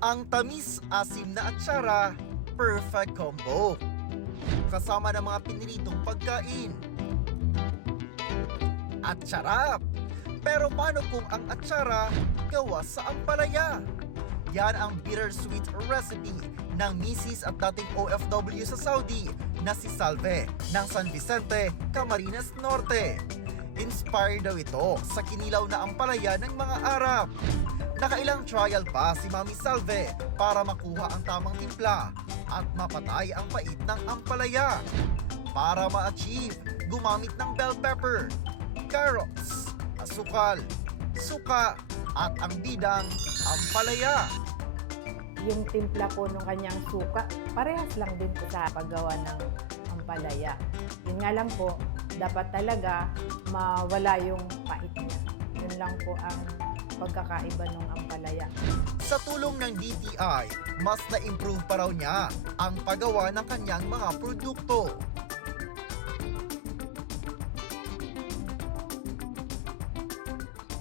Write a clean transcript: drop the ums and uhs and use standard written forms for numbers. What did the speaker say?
Ang tamis-asim na atsara, perfect combo. Kasama ng mga piniritong pagkain. At sarap! Pero paano kung ang atsara gawa sa ampalaya? Yan ang bittersweet recipe ng misis at dating OFW sa Saudi na si Salve ng San Vicente, Camarines Norte. Inspired daw ito sa kinilaw na ampalaya ng mga Arab. Nakailang trial pa si Mami Salve para makuha ang tamang timpla at mapatay ang pait ng ampalaya. Para ma-achieve, gumamit ng bell pepper, carrots, asukal, suka, at ang bidang ampalaya. Yung timpla po ng kanyang suka, parehas lang din po sa paggawa ng ampalaya. Yun nga lang po, dapat talaga mawala yung pait niya. Yun lang po ang pagkakaiba ng ampalaya. Sa tulong ng DTI, mas na-improve pa raw niya ang paggawa ng kanyang mga produkto.